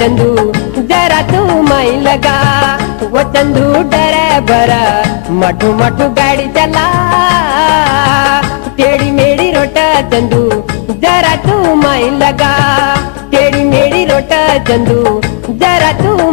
चंदू जरा तू माई लगा। वो चंदू ड्राइवर मठू मठू गाड़ी चला। टेढ़ी मेढ़ी रोटा चंदू जरा तू माई लगा। टेढ़ी मेढ़ी रोटा चंदू जरा तू